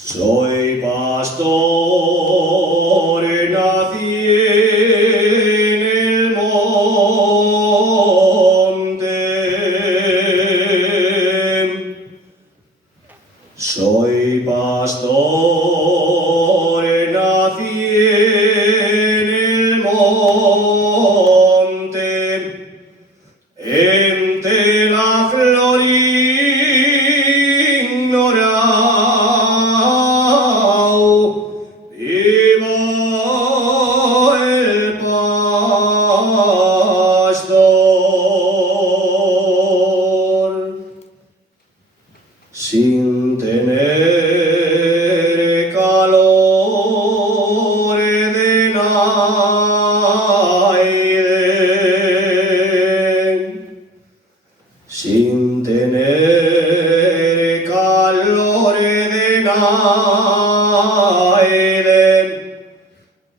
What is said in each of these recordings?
Soy pastor, nací en el monte. Soy pastor, nací en el monte, entre la flor ignorao, vivo el pastor, sin tener calor de naide, sin tener calor de naide,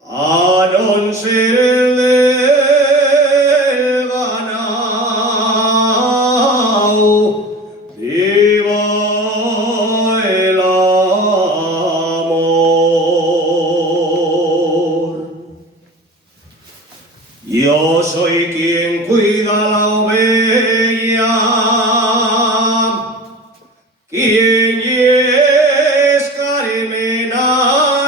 a non ser el del ganao, vivo el amor. Yo soy quien cuida la oveja, quien escarmena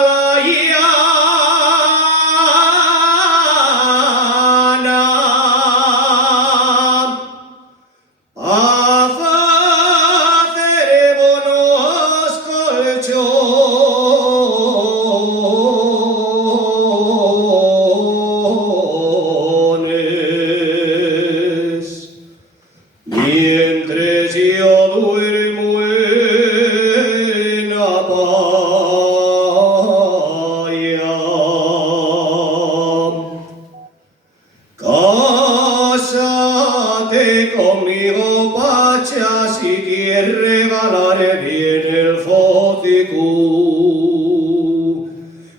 la llana, a hacer bonos colchones, mientras yo duermo en la paya. Cásate conmigo, Pacha, si quieres regalar bien el foticu.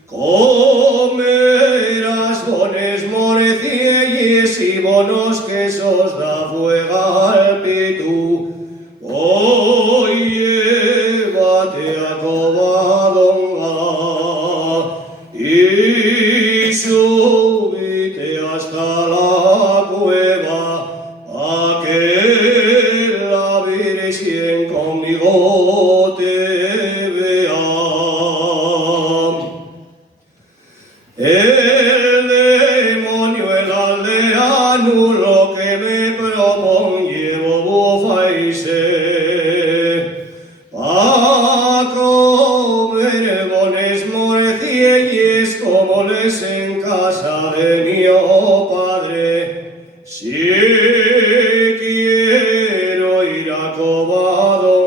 Comerás bones morcielles y bonos quesos da fuega al pitu. Hoy llévate a Covadonga y súbite hasta la cueva, a que la Virgen conmigo te vea. El demonio, el aldeano, lo que me propone llevo bufa y sed, pa' comer bones morcielles como les en casa de mi padre. Si quiero ir a Covadonga,